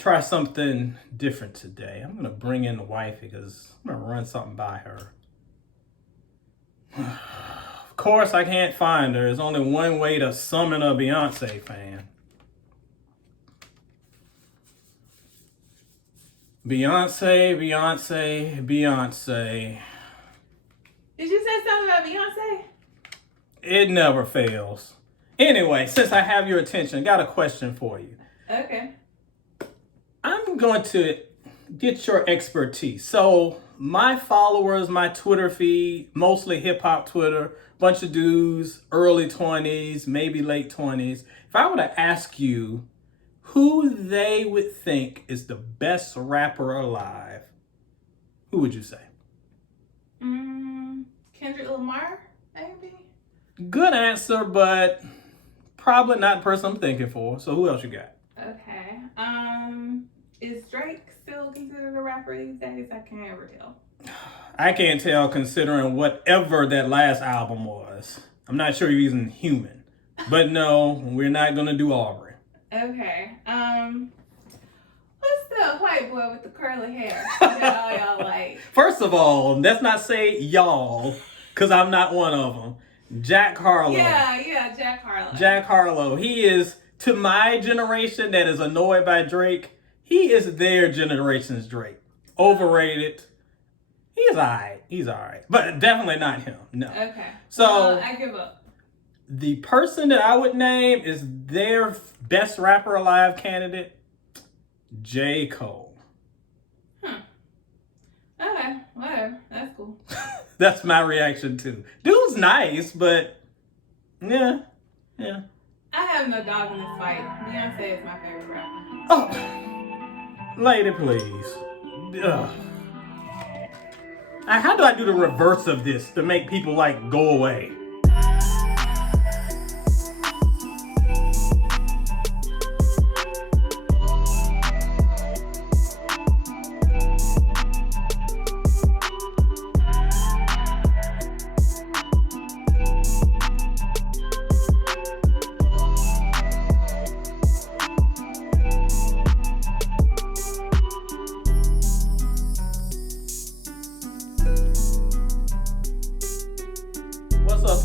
try something different today. I'm gonna bring in the wife because I'm gonna run something by her. Of course, I can't find her. There's only one way to summon a Beyonce fan. Beyonce, Beyonce, Beyonce. Did you say something about Beyonce? It never fails. Anyway, since I have your attention, I got a question for you. Okay. I'm going to get your expertise. So my followers, my Twitter feed, mostly hip hop Twitter, bunch of dudes, early 20s, maybe late 20s. If I were to ask you who they would think is the best rapper alive, who would you say? Kendrick Lamar, maybe? Good answer, but probably not the person I'm thinking for. So who else you got? Okay. Is Drake still considered a rapper these days? I can't ever tell. I can't tell considering whatever that last album was. I'm not sure he's even human. But no, we're not going to do Aubrey. Okay. What's the white boy with the curly hair that all y'all like? First of all, let's not say y'all, because I'm not one of them. Jack Harlow. Yeah, Jack Harlow. Jack Harlow. He is, to my generation that is annoyed by Drake, he is their generation's Drake. Overrated. He's alright. But definitely not him. No. Okay. So I give up. The person that I would name is their best rapper alive candidate, J. Cole. Okay, whatever. That's cool. That's my reaction too. Dude's nice, but yeah. I have no dog in this fight. Beyonce is my favorite rapper. Oh, lady, please. Ugh. How do I do the reverse of this to make people go away?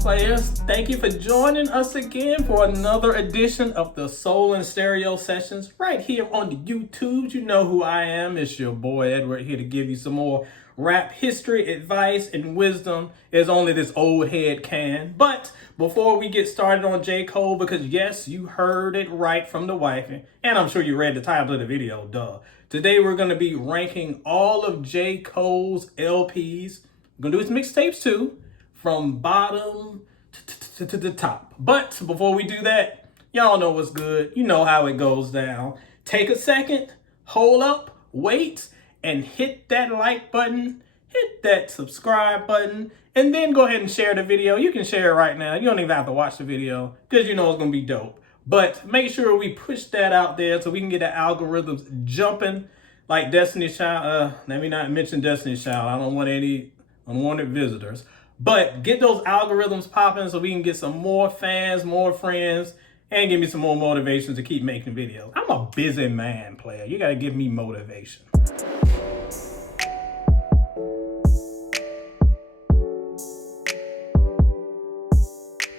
Players, thank you for joining us again for another edition of the Soul and Stereo Sessions right here on the YouTube. You know who I am. It's your boy Edward here to give you some more rap history, advice, and wisdom as only this old head can. But before we get started on J. Cole, because yes, you heard it right from the wifey, and I'm sure you read the title of the video, duh. Today we're going to be ranking all of J. Cole's LPs. We're going to do his mixtapes too, from bottom to the top. But before we do that, y'all know what's good. You know how it goes down. Take a second, hold up, wait, and hit that like button, hit that subscribe button, and then go ahead and share the video. You can share it right now. You don't even have to watch the video because you know it's going to be dope. But make sure we push that out there so we can get the algorithms jumping like Destiny's Child. Let me not mention Destiny's Child. I don't want any unwanted visitors. But get those algorithms popping so we can get some more fans, more friends, and give me some more motivation to keep making videos. I'm a busy man, player. You got to give me motivation.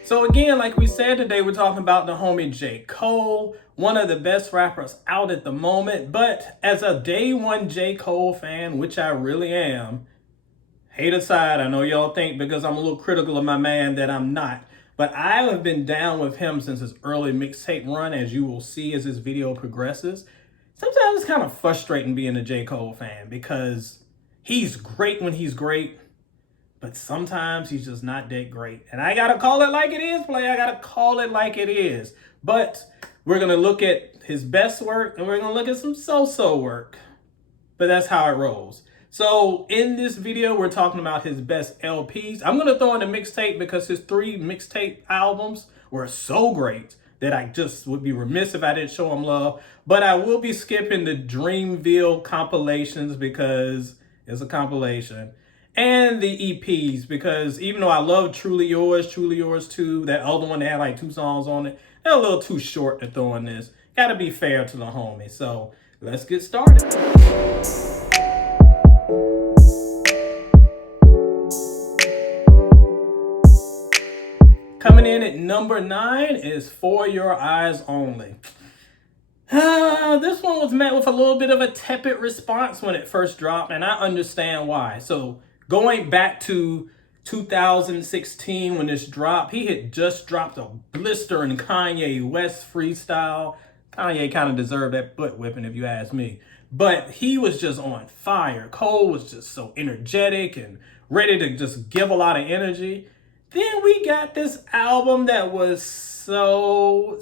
So again, like we said today, we're talking about the homie J. Cole, one of the best rappers out at the moment. But as a day one J. Cole fan, which I really am, hate aside, I know y'all think because I'm a little critical of my man that I'm not. But I have been down with him since his early mixtape run, as you will see as this video progresses. Sometimes it's kind of frustrating being a J. Cole fan because he's great when he's great, but sometimes he's just not that great. And I got to call it like it is, play. I got to call it like it is. But we're going to look at his best work and we're going to look at some so-so work. But that's how it rolls. So in this video, we're talking about his best LPs. I'm going to throw in a mixtape because his 3 mixtape albums were so great that I just would be remiss if I didn't show him love. But I will be skipping the Dreamville compilations because it's a compilation. And the EPs because even though I love Truly Yours 2, that other one that had like 2 songs on it, they're a little too short to throw in this. Got to be fair to the homie. So Let's get started. Coming in at number 9 is For Your Eyes Only. This one was met with a little bit of a tepid response when it first dropped, and I understand why. So going back to 2016 when this dropped, he had just dropped a blistering Kanye West freestyle. Kanye kind of deserved that butt whipping if you ask me. But he was just on fire. Cole was just so energetic and ready to just give a lot of energy. Then we got this album that was so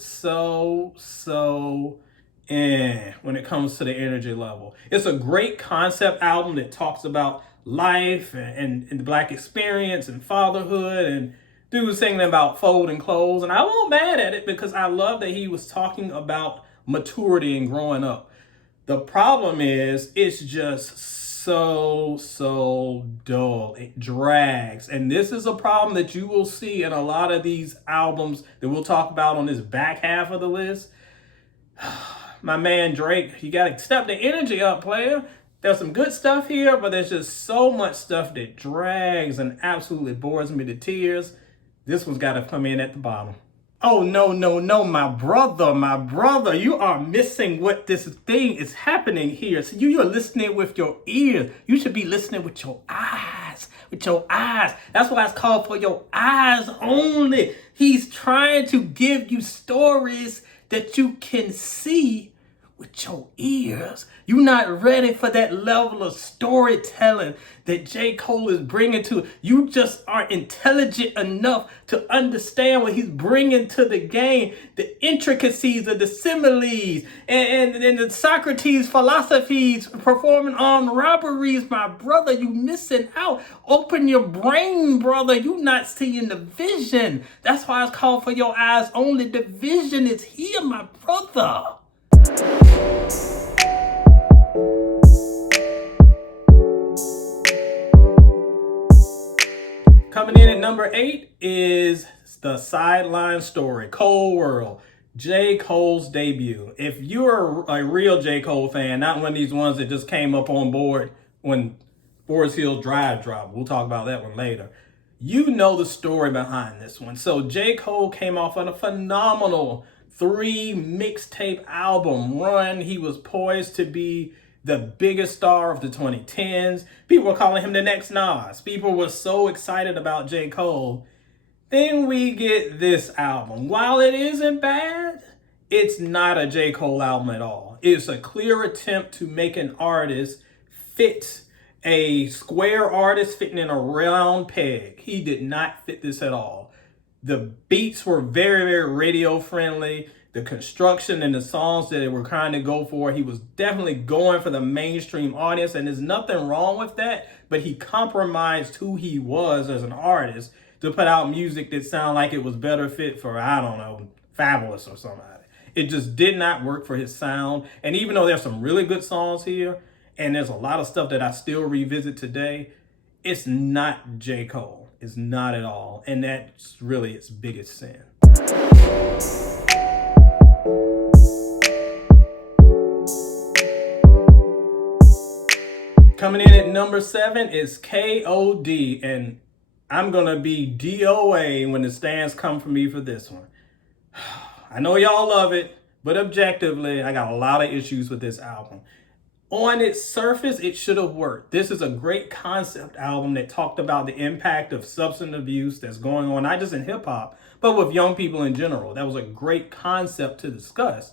when it comes to the energy level. It's a great concept album that talks about life and the black experience and fatherhood, and dude singing about folding clothes. And I wasn't mad at it because I love that he was talking about maturity and growing up. The problem is it's just so dull. It drags. And this is a problem that you will see in a lot of these albums that we'll talk about on this back half of the list. My man Drake, you gotta step the energy up, player. There's some good stuff here, but there's just so much stuff that drags and absolutely bores me to tears. This one's gotta come in at the bottom. Oh, no, my brother, you are missing what this thing is happening here. So you're listening with your ears. You should be listening with your eyes, That's why it's called For Your Eyes Only. He's trying to give you stories that you can see with your ears. You're not ready for that level of storytelling that J. Cole is bringing to. You just aren't intelligent enough to understand what he's bringing to the game. The intricacies of the similes and the Socrates philosophies performing on robberies, my brother. You missing out. Open your brain, brother. You not seeing the vision. That's why it's called For Your Eyes Only. The vision is here, my brother. Coming in at number 8 is The Sideline Story, Cole World, J. Cole's debut. If you're a real J. Cole fan, not one of these ones that just came up on board when Forest Hills Drive dropped, we'll talk about that one later, you know the story behind this one. So J. Cole came off on a phenomenal 3 mixtape album run. He was poised to be the biggest star of the 2010s. People were calling him the next Nas. People were so excited about J. Cole. Then we get this album. While it isn't bad, it's not a J. Cole album at all. It's a clear attempt to make an artist fit a square artist fitting in a round peg. He did not fit this at all. The beats were very radio friendly. The construction and the songs that they were trying to go for, he was definitely going for the mainstream audience, and there's nothing wrong with that, but he compromised who he was as an artist to put out music that sounded like it was better fit for, I don't know, Fabulous or somebody. It just did not work for his sound. And even though there's some really good songs here, and there's a lot of stuff that I still revisit today, it's not J. Cole. It's not at all. And that's really its biggest sin. Coming in at number 7 is K.O.D. And I'm going to be DOA when the stands come for me for this one. I know y'all love it, but objectively, I got a lot of issues with this album. On its surface, it should have worked. This is a great concept album that talked about the impact of substance abuse that's going on, not just in hip hop, but with young people in general. That was a great concept to discuss.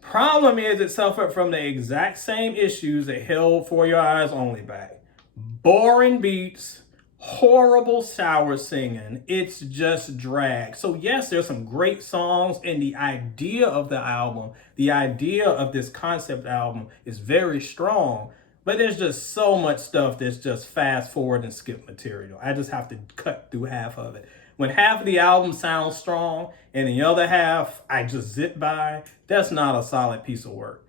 Problem is, it suffered from the exact same issues that held For Your Eyes Only back. Boring beats, horrible sour singing. It's just drag. So yes, there's some great songs, and the idea of the album, the idea of this concept album is very strong, but there's just so much stuff that's just fast forward and skip material. I just have to cut through half of it. When half of the album sounds strong and the other half I just zip by, that's not a solid piece of work.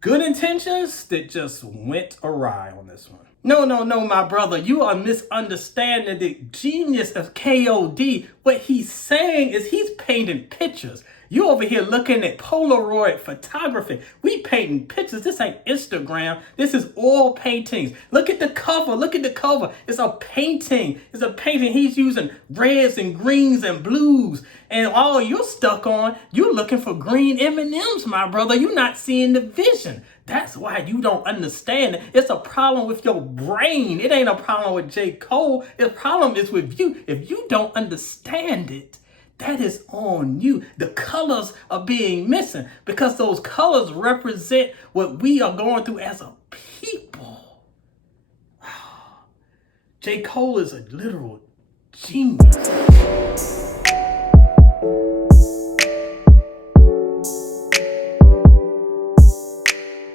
Good intentions that just went awry on this one. No, my brother, you are misunderstanding the genius of K.O.D. What he's saying is he's painting pictures. You over here looking at Polaroid photography. We painting pictures. This ain't Instagram. This is oil paintings. Look at the cover. Look at the cover. It's a painting. It's a painting. He's using reds and greens and blues. And all you're stuck on, you're looking for green M&Ms, my brother. You're not seeing the vision. That's why you don't understand it. It's a problem with your brain. It ain't a problem with J. Cole. The problem is with you. If you don't understand it, that is on you. The colors are being missing because those colors represent what we are going through as a people. J. Cole is a literal genius.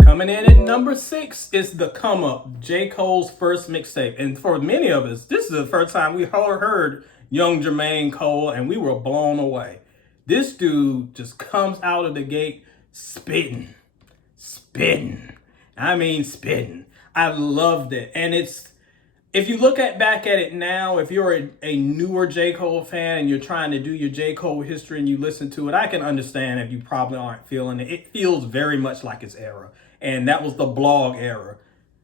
Coming in at number 6 is The Come Up, J. Cole's first mixtape. And for many of us, this is the first time we heard young Jermaine Cole, and we were blown away. This dude just comes out of the gate spitting. I mean, spitting. I loved it. And if you look back at it now, if you're a newer J. Cole fan and you're trying to do your J. Cole history and you listen to it, I can understand if you probably aren't feeling it. It feels very much like its era. And that was the blog era.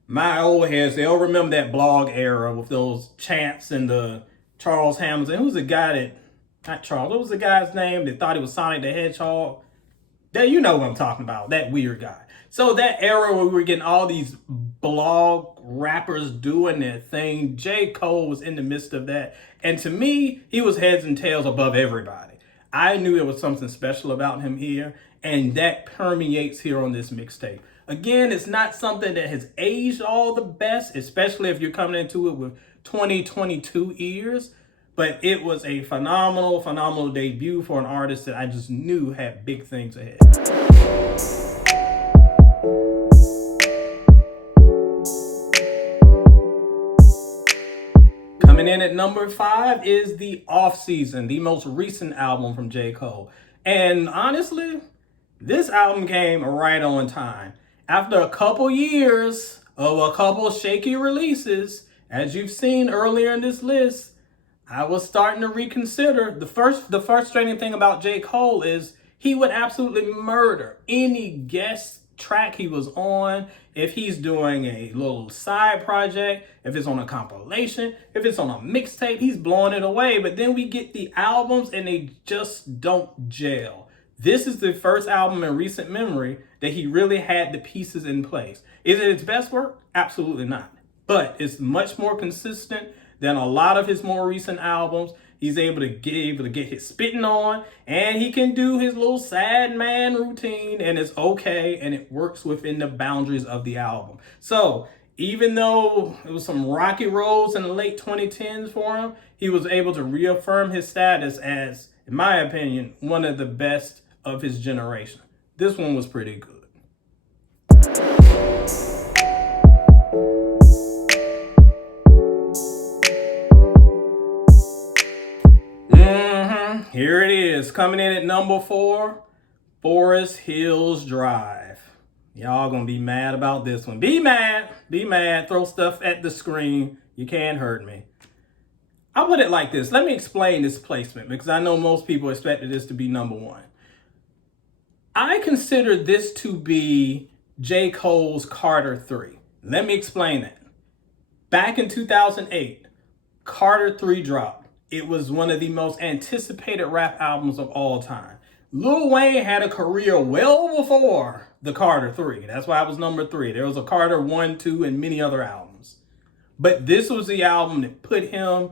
My old heads, they'll remember that blog era with those chants and the Charles Hamilton. Who was the guy that, not Charles, what was the guy's name that thought he was Sonic the Hedgehog? You know what I'm talking about, that weird guy. So that era where we were getting all these blog rappers doing their thing, J. Cole was in the midst of that. And to me, he was heads and tails above everybody. I knew there was something special about him here, and that permeates here on this mixtape. Again, it's not something that has aged all the best, especially if you're coming into it with 2022 ears. But it was a phenomenal debut for an artist that I just knew had big things ahead. Coming in at number 5 is The Off Season, the most recent album from J. Cole. And honestly, this album came right on time. After a couple years of a couple shaky releases, as you've seen earlier in this list, I was starting to reconsider. The frustrating thing about J. Cole is he would absolutely murder any guest track he was on. If he's doing a little side project, if it's on a compilation, if it's on a mixtape, he's blowing it away. But then we get the albums and they just don't gel. This is the first album in recent memory that he really had the pieces in place. Is it his best work? Absolutely not. But it's much more consistent than a lot of his more recent albums. He's able to get his spitting on, and he can do his little sad man routine, and it's okay, and it works within the boundaries of the album. So even though it was some rocky roads in the late 2010s for him, he was able to reaffirm his status as, in my opinion, one of the best of his generation. This one was pretty good. Here it is, coming in at number 4, Forest Hills Drive. Y'all gonna be mad about this one. Be mad, throw stuff at the screen. You can't hurt me. I'll put it like this. Let me explain this placement because I know most people expected this to be number 1. I consider this to be J. Cole's Carter 3. Let me explain that. Back in 2008, Carter 3 dropped. It was one of the most anticipated rap albums of all time. Lil Wayne had a career well before the Carter 3. That's why it was number 3. There was a Carter 1, 2, and many other albums. But this was the album that put him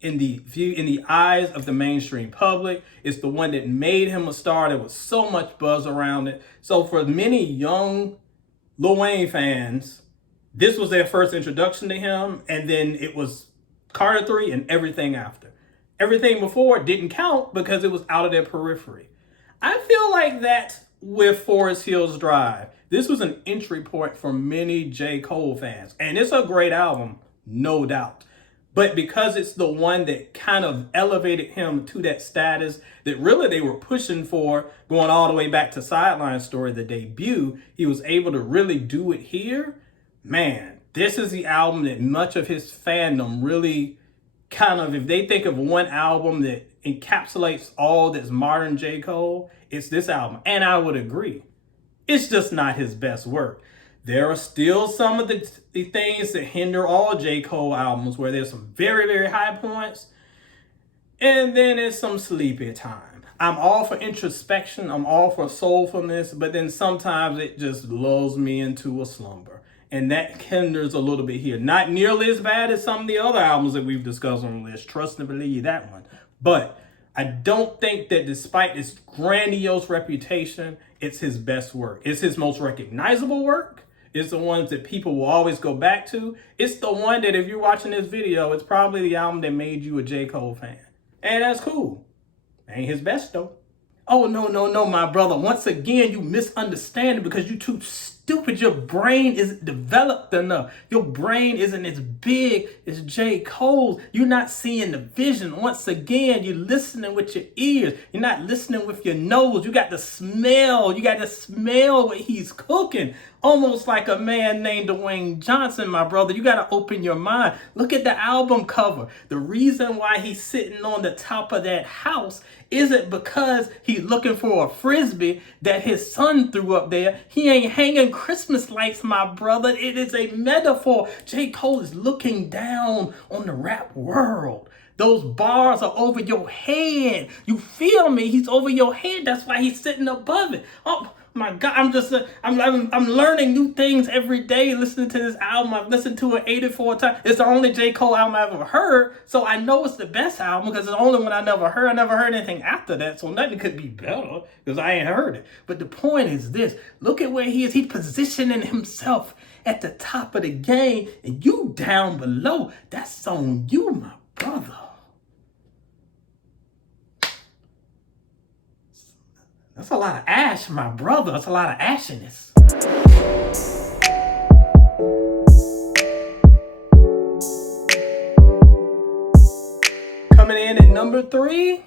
in the eyes of the mainstream public. It's the one that made him a star. There was so much buzz around it. So for many young Lil Wayne fans, this was their first introduction to him. And then it was Carter 3 and everything after. Everything before didn't count because it was out of their periphery. I feel like that with Forest Hills Drive. This was an entry point for many J. Cole fans. And it's a great album, no doubt. But because it's the one that kind of elevated him to that status that really they were pushing for, going all the way back to Sideline Story, the debut, he was able to really do it here. Man, this is the album that much of his fandom really kind of, if they think of one album that encapsulates all that's modern J. Cole, it's this album. And I would agree. It's just not his best work. There are still some of the things that hinder all J. Cole albums where there's some very, very high points. And then it's some sleepy time. I'm all for introspection. I'm all for soulfulness. But then sometimes it just lulls me into a slumber. And that hinders a little bit here. Not nearly as bad as some of the other albums that we've discussed on the list. Trust and believe that one. But I don't think that despite its grandiose reputation, it's his best work. It's his most recognizable work. It's the ones that people will always go back to. It's the one that if you're watching this video, it's probably the album that made you a J. Cole fan. And that's cool. Ain't his best though. Oh, no, my brother. Once again, you misunderstand it because you're too stupid. Your brain isn't developed enough. Your brain isn't as big as J. Cole's. You're not seeing the vision. Once again, you're listening with your ears. You're not listening with your nose. You got to smell. You got to smell what he's cooking. Almost like a man named Dwayne Johnson, my brother. You got to open your mind. Look at the album cover. The reason why he's sitting on the top of that house isn't because he's looking for a Frisbee that his son threw up there. He ain't hanging Christmas lights, my brother. It is a metaphor. J. Cole is looking down on the rap world. Those bars are over your head. You feel me? He's over your head. That's why he's sitting above it. Oh, my God, I'm learning new things every day listening to this album. I've listened to it 84 times. It's the only J. Cole album I've ever heard, so I know it's the best album because it's the only one I never heard. I never heard anything after that, so nothing could be better because I ain't heard it. But the point is this. Look at where he is. He's positioning himself at the top of the game, and you down below. That's on you, my brother. That's a lot of ash, my brother. That's a lot of ashiness. Coming in at number 3,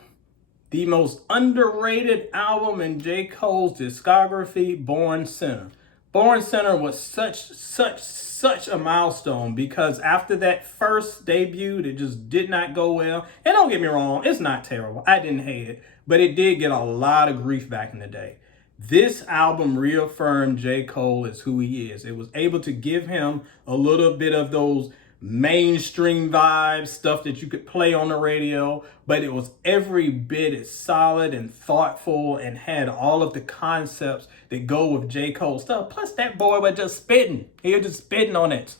the most underrated album in J. Cole's discography, Born Sinner. Born Sinner was such a milestone because after that first debut, it just did not go well. And don't get me wrong, it's not terrible. I didn't hate it, but it did get a lot of grief back in the day. This album reaffirmed J. Cole as who he is. It was able to give him a little bit of those mainstream vibes, stuff that you could play on the radio, but it was every bit as solid and thoughtful and had all of the concepts that go with J. Cole stuff. Plus that boy was just spitting. He was just spitting on it.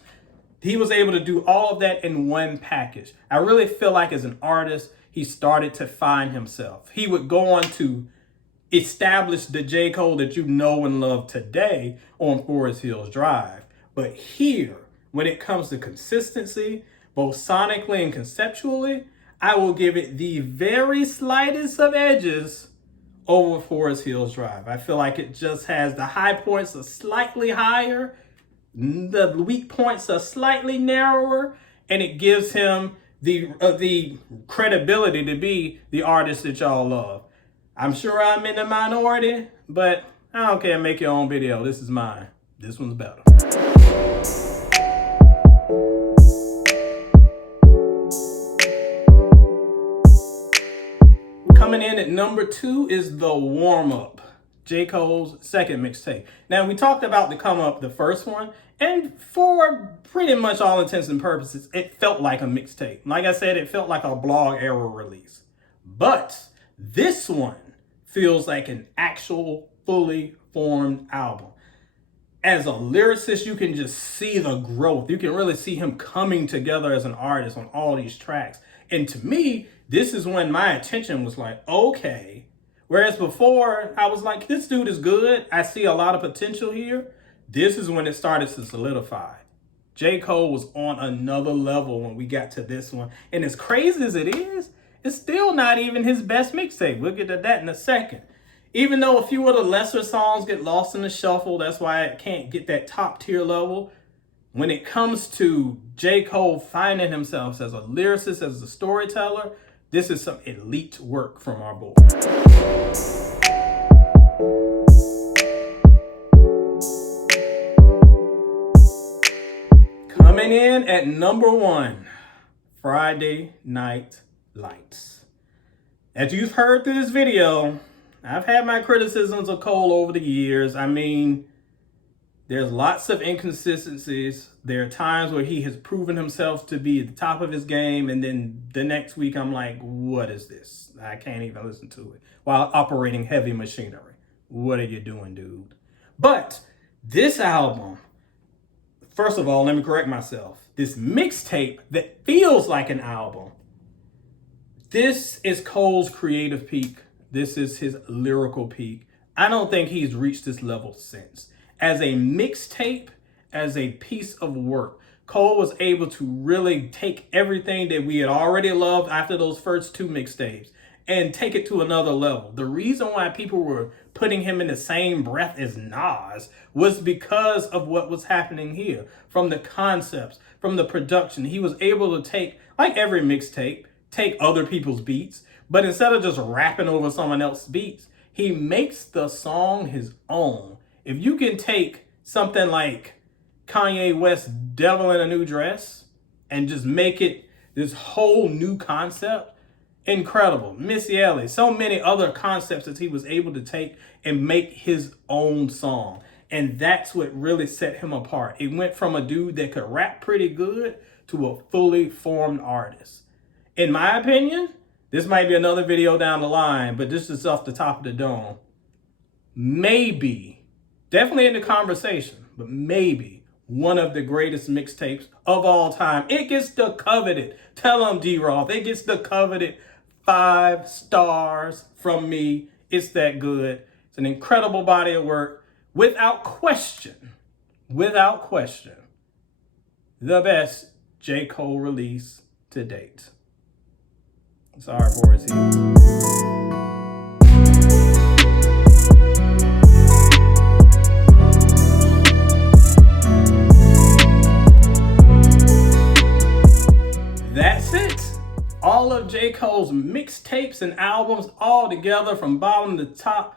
He was able to do all of that in one package. I really feel like as an artist, he started to find himself. He would go on to establish the J. Cole that you know and love today on Forest Hills Drive. But here, when it comes to consistency, both sonically and conceptually, I will give it the very slightest of edges over Forest Hills Drive. I feel like it just has the high points are slightly higher, the weak points are slightly narrower, and it gives him the credibility to be the artist that y'all love. I'm sure I'm in the minority, but I don't care. Make your own video. This is mine. This one's better. Coming in at number 2 is The Warm Up, J. Cole's second mixtape. Now, we talked about the come up, the first one, and for pretty much all intents and purposes, it felt like a mixtape. Like I said, it felt like a blog era release. But this one feels like an actual fully formed album. As a lyricist, you can just see the growth. You can really see him coming together as an artist on all these tracks. And to me, this is when my attention was like, okay. Whereas before, I was like, this dude is good. I see a lot of potential here. This is when it started to solidify. J. Cole was on another level when we got to this one. And as crazy as it is, it's still not even his best mixtape. We'll get to that in a second. Even though a few of the lesser songs get lost in the shuffle, that's why it can't get that top tier level. When it comes to J. Cole finding himself as a lyricist, as a storyteller, this is some elite work from our boy. Coming in at number 1, Friday Night Lights. As you've heard through this video, I've had my criticisms of Cole over the years. I mean, there's lots of inconsistencies. There are times where he has proven himself to be at the top of his game, and then the next week I'm like, what is this? I can't even listen to it while operating heavy machinery. What are you doing, dude? But this album, first of all, let me correct myself. This mixtape that feels like an album, this is Cole's creative peak. This is his lyrical peak. I don't think he's reached this level since. As a mixtape, as a piece of work, Cole was able to really take everything that we had already loved after those first two mixtapes and take it to another level. The reason why people were putting him in the same breath as Nas was because of what was happening here. From the concepts, from the production, he was able to take, like every mixtape, take other people's beats, but instead of just rapping over someone else's beats, he makes the song his own. If you can take something like Kanye West's Devil in a New Dress and just make it this whole new concept, incredible. Missy Elliott, so many other concepts that he was able to take and make his own song. And that's what really set him apart. It went from a dude that could rap pretty good to a fully formed artist. In my opinion, this might be another video down the line, but this is off the top of the dome. Maybe, definitely in the conversation, but maybe one of the greatest mixtapes of all time. It gets the coveted, tell them D Roth, it gets the coveted 5 stars from me. It's that good. It's an incredible body of work. Without question, the best J. Cole release to date. Sorry for his heel. That's it. All of J. Cole's mixtapes and albums all together from bottom to top.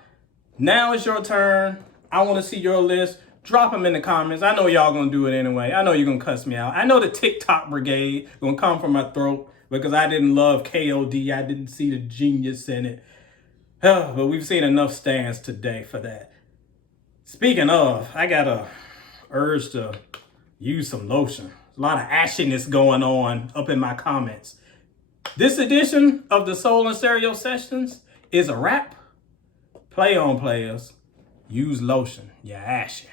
Now it's your turn. I want to see your list. Drop them in the comments. I know y'all gonna do it anyway. I know you're gonna cuss me out. I know the TikTok brigade gonna come from my throat because I didn't love KOD. I didn't see the genius in it. But we've seen enough stands today for that. Speaking of, I got a urge to use some lotion. A lot of ashiness going on up in my comments. This edition of the Soul and Stereo Sessions is a wrap. Play on, players. Use lotion. You're ashy.